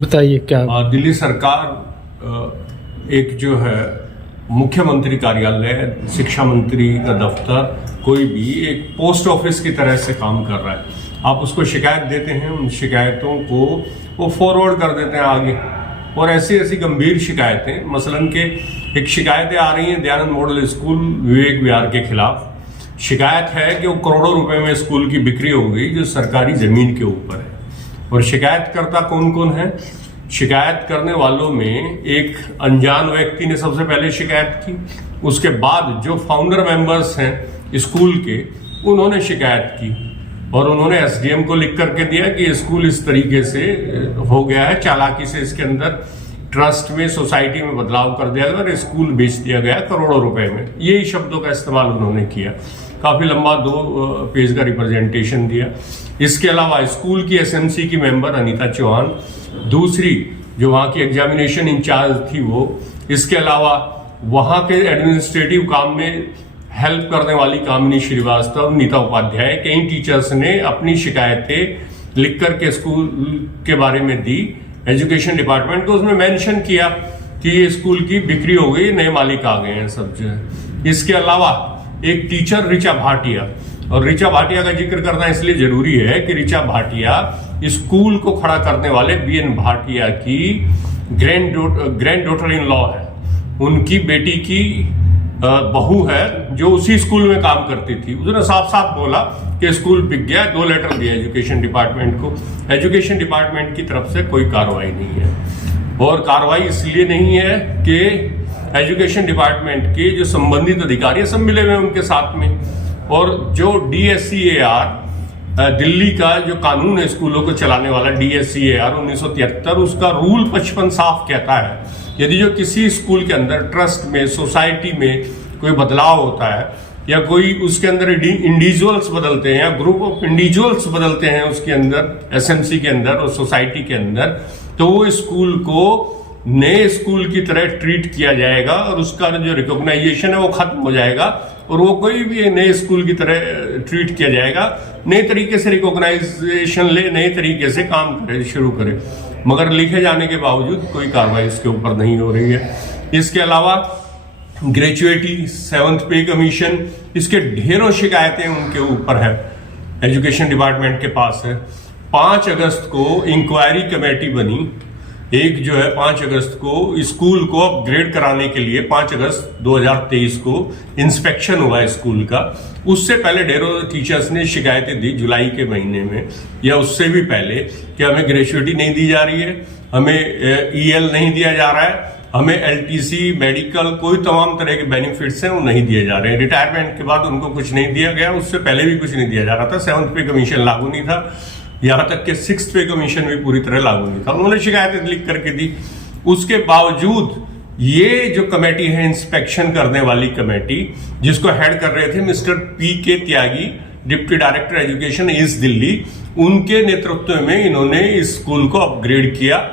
बताइए क्या। दिल्ली सरकार एक जो है मुख्यमंत्री कार्यालय, शिक्षा मंत्री का दफ्तर, कोई भी एक पोस्ट ऑफिस की तरह से काम कर रहा है। आप उसको शिकायत देते हैं, उन शिकायतों को वो फॉरवर्ड कर देते हैं आगे। और ऐसी ऐसी गंभीर शिकायतें, मसलन के एक शिकायतें आ रही हैं दयानंद मॉडल स्कूल विवेक विहार के खिलाफ। शिकायत है कि वो करोड़ों रुपए में स्कूल की बिक्री हो गई जो सरकारी जमीन के ऊपर है। और शिकायतकर्ता कौन कौन है? शिकायत करने वालों में एक अनजान व्यक्ति ने सबसे पहले शिकायत की, उसके बाद जो फाउंडर मेंबर्स हैं स्कूल के उन्होंने शिकायत की और उन्होंने एसडीएम को लिख करके दिया कि स्कूल इस तरीके से हो गया है, चालाकी से इसके अंदर ट्रस्ट में, सोसाइटी में बदलाव कर दिया गया और स्कूल बेच दिया गया करोड़ों रुपए में। यही शब्दों का इस्तेमाल उन्होंने किया। काफी लंबा 2 पेज का रिप्रेजेंटेशन दिया। इसके अलावा स्कूल की एसएमसी की मेंबर अनीता चौहान, दूसरी जो वहां की एग्जामिनेशन इंचार्ज थी वो, इसके अलावा वहां के एडमिनिस्ट्रेटिव काम में हेल्प करने वाली कामिनी श्रीवास्तव, नीता उपाध्याय, कई टीचर्स ने अपनी शिकायतें लिख करके स्कूल के बारे में दी एजुकेशन डिपार्टमेंट को। उसमें मेंशन किया कि ये स्कूल की बिक्री हो गई, नए मालिक आ गए हैं सब जो है। इसके अलावा एक टीचर ऋचा भाटिया, और ऋचा भाटिया का जिक्र करना इसलिए जरूरी है कि ऋचा भाटिया स्कूल को खड़ा करने वाले बीएन भाटिया की ग्रैंड डॉटर इन लॉ है। उनकी बेटी की बहू है जो उसी स्कूल में काम करती थी। उसने साफ साफ बोला कि स्कूल बिक गया। 2 लेटर दिया एजुकेशन डिपार्टमेंट को। एजुकेशन डिपार्टमेंट की तरफ से कोई कार्रवाई नहीं है। और कार्रवाई इसलिए नहीं है कि एजुकेशन डिपार्टमेंट के जो संबंधित अधिकारी सब मिले हुए हैं उनके साथ में। और जो DSCAR दिल्ली का जो कानून है स्कूलों को चलाने वाला, DSCAR 1973, उसका रूल 55 साफ कहता है यदि जो किसी स्कूल के अंदर ट्रस्ट में, सोसाइटी में कोई बदलाव होता है या कोई उसके अंदर इंडिविजुअल्स बदलते हैं या ग्रुप ऑफ इंडिविजुअल्स बदलते हैं उसके अंदर, एसएमसी के अंदर और सोसाइटी के अंदर, तो वो स्कूल को नए स्कूल की तरह ट्रीट किया जाएगा और उसका जो रिकॉग्नाइजेशन है वो खत्म हो जाएगा और वो कोई भी नए स्कूल की तरह ट्रीट किया जाएगा, नए तरीके से रिकॉग्नाइजेशन ले, नए तरीके से काम करे, शुरू करे। मगर लिखे जाने के बावजूद कोई कार्रवाई इसके ऊपर नहीं हो रही है। इसके अलावा ग्रेजुएटी, 7th पे कमीशन, इसके ढेरों शिकायतें उनके ऊपर है, एजुकेशन डिपार्टमेंट के पास है। 5 अगस्त को इंक्वायरी कमेटी बनी। एक जो है 5 अगस्त को स्कूल को अपग्रेड कराने के लिए 5 अगस्त 2023 को इंस्पेक्शन हुआ है स्कूल का। उससे पहले ढेरों टीचर्स ने शिकायतें दी जुलाई के महीने में या उससे भी पहले कि हमें ग्रेजुएटी नहीं दी जा रही है, हमें EL नहीं दिया जा रहा है, हमें LTC, मेडिकल, कोई तमाम तरह के बेनिफिट्स हैं वो नहीं दिए जा रहे हैं। रिटायरमेंट के बाद उनको कुछ नहीं दिया गया, उससे पहले भी कुछ नहीं दिया जा रहा था। 7th पे कमीशन लागू नहीं था, यहां तक कि 6th पे कमीशन भी पूरी तरह लागू नहीं था। उन्होंने शिकायतें लिख करके दी। उसके बावजूद ये जो कमेटी है, इंस्पेक्शन करने वाली कमेटी, जिसको हेड कर रहे थे mister PK Tyagi, deputy director education east Delhi, उनके नेतृत्व में इन्होंने इस स्कूल को अपग्रेड किया।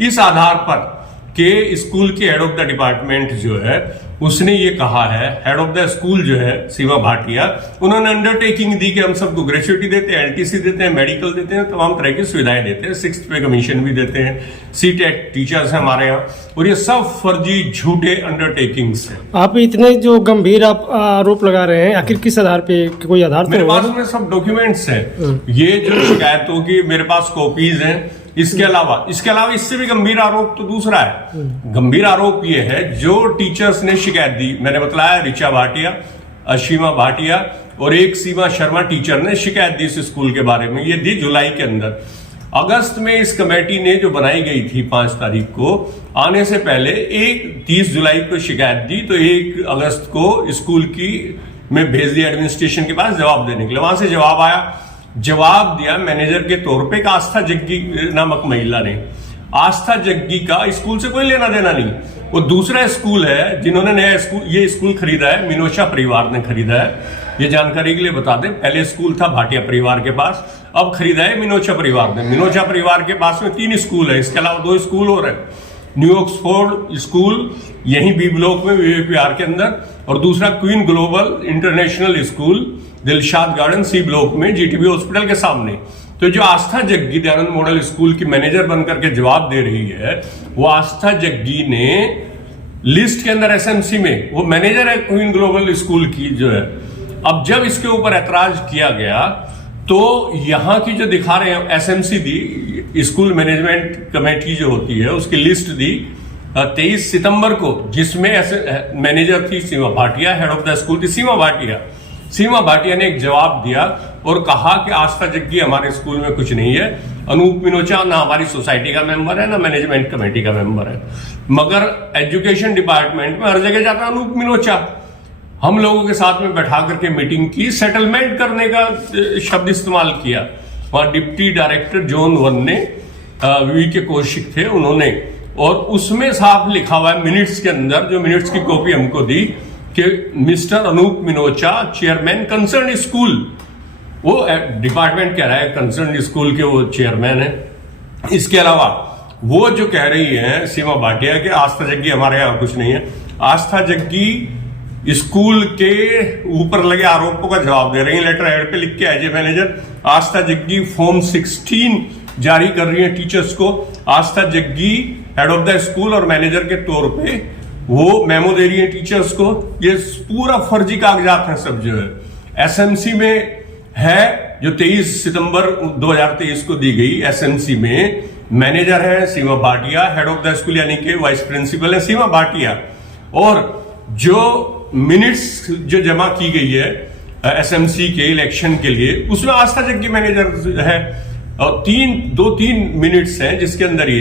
इस आधार पर कि स्कूल के हेड ऑफ द डिपार्टमेंट जो है उसने ये कहा है, हेड ऑफ द स्कूल जो है सीमा भाटिया, उन्होंने अंडरटेकिंग दी कि हम सबको ग्रेजुएटी देते हैं, LTC देते हैं, मेडिकल देते हैं, तमाम तरह की सुविधाएं देते हैं, 6th पे कमीशन भी देते हैं, CTET टीचर्स हैं हमारे यहाँ, और ये सब फर्जी झूठे अंडरटेकिंग्स हैं। आप इतने जो गंभीर आप आरोप लगा रहे हैं, आखिर किस आधार पे, कोई आधार मेरे पास में सब डॉक्यूमेंट्स हैं। ये जो शिकायतों की मेरे पास कॉपीज हैं। इसके अलावा इससे भी गंभीर आरोप तो दूसरा है। गंभीर आरोप ये है जो टीचर्स ने शिकायत दी, मैंने बताया ऋचा भाटिया, अशीमा भाटिया और एक सीमा शर्मा टीचर ने शिकायत दी इस स्कूल के बारे में। ये दी जुलाई के अंदर। अगस्त में इस कमेटी ने जो बनाई गई थी 5 तारीख को आने से पहले 30 जुलाई को शिकायत दी, तो 1 अगस्त को स्कूल की में भेज दिया एडमिनिस्ट्रेशन के पास जवाब देने के लिए। वहां से जवाब आया, जवाब दिया मैनेजर के तौर पे आस्था जग्गी नामक महिला ने। आस्था जग्गी का स्कूल से कोई लेना देना नहीं। वो दूसरा स्कूल है जिन्होंने नया ये स्कूल खरीदा है, मिनोशा परिवार ने खरीदा है। ये जानकारी के लिए बता दें, पहले स्कूल था भाटिया परिवार के पास, अब खरीदा है मिनोशा परिवार ने। मिनोशा परिवार के पास में 3 स्कूल है, इसके अलावा 2 स्कूल और है। न्यू ऑक्सफोर्ड स्कूल यहीं B ब्लॉक में विवेक विहार के अंदर, और दूसरा queen global international school Dilshad garden C block में GTB हॉस्पिटल के सामने। तो जो आस्था जग्गी दयानंद मॉडल स्कूल की मैनेजर बनकर के जवाब दे रही है, वो आस्था जग्गी ने लिस्ट के अंदर एसएमसी में वो मैनेजर है क्वीन ग्लोबल स्कूल की जो है। अब जब इसके ऊपर ऐतराज किया गया तो यहां की जो दिखा रहे हैं एसएमसी दी, स्कूल मैनेजमेंट कमेटी जो होती है उसकी लिस्ट दी 23 सितंबर को, जिसमें मैनेजर थी Seema Bhatia, head of the school थी सीमा भाटिया। सीमा भाटिया ने एक जवाब दिया और कहा कि आस्था जग्गी हमारे स्कूल में कुछ नहीं है, अनूप मिनोचा ना हमारी सोसाइटी का मेंबर है ना मैनेजमेंट कमेटी का मेंबर है। मगर एजुकेशन डिपार्टमेंट में हर जगह जाता है अनूप मिनोचा। हम लोगों के साथ में बैठा करके मीटिंग की, सेटलमेंट करने का शब्द इस्तेमाल किया। वहां डिप्टी डायरेक्टर जोन 1 ने वी के कौशिक थे, उन्होंने, और उसमें साफ लिखा हुआ है मिनट्स के अंदर, जो मिनट्स की कॉपी हमको दी, कि mister Anoop Minocha chairman concern school, वो डिपार्टमेंट कह रहा है कंसर्न स्कूल के वो चेयरमैन है। इसके अलावा वो जो कह रही है सीमा भाटिया कि आस्था जग्गी हमारे यहाँ कुछ नहीं है, आस्था जग्गी स्कूल के ऊपर लगे आरोपों का जवाब दे रही है। लेटर हेड पे लिख के as a manager Aastha Jaggi form 16 जारी कर रही है टीचर्स को। Aastha Jaggi head of the school और मैनेजर के तौर पे वो मेमो दे रही है टीचर्स को। ये पूरा फर्जी कागजात है सब जो है। एसएमसी में है जो 23 सितंबर 2023 को दी गई, एसएमसी में मैनेजर है Seema Bhatia, head of the school यानी कि वाइस प्रिंसिपल है सीमा भाटिया, और जो मिनट्स जो जमा की गई है एसएमसी के इलेक्शन के लिए उसमें आस्था जग्गी मैनेजर है, और 2-3 मिनट्स हैं जिसके अंदर ये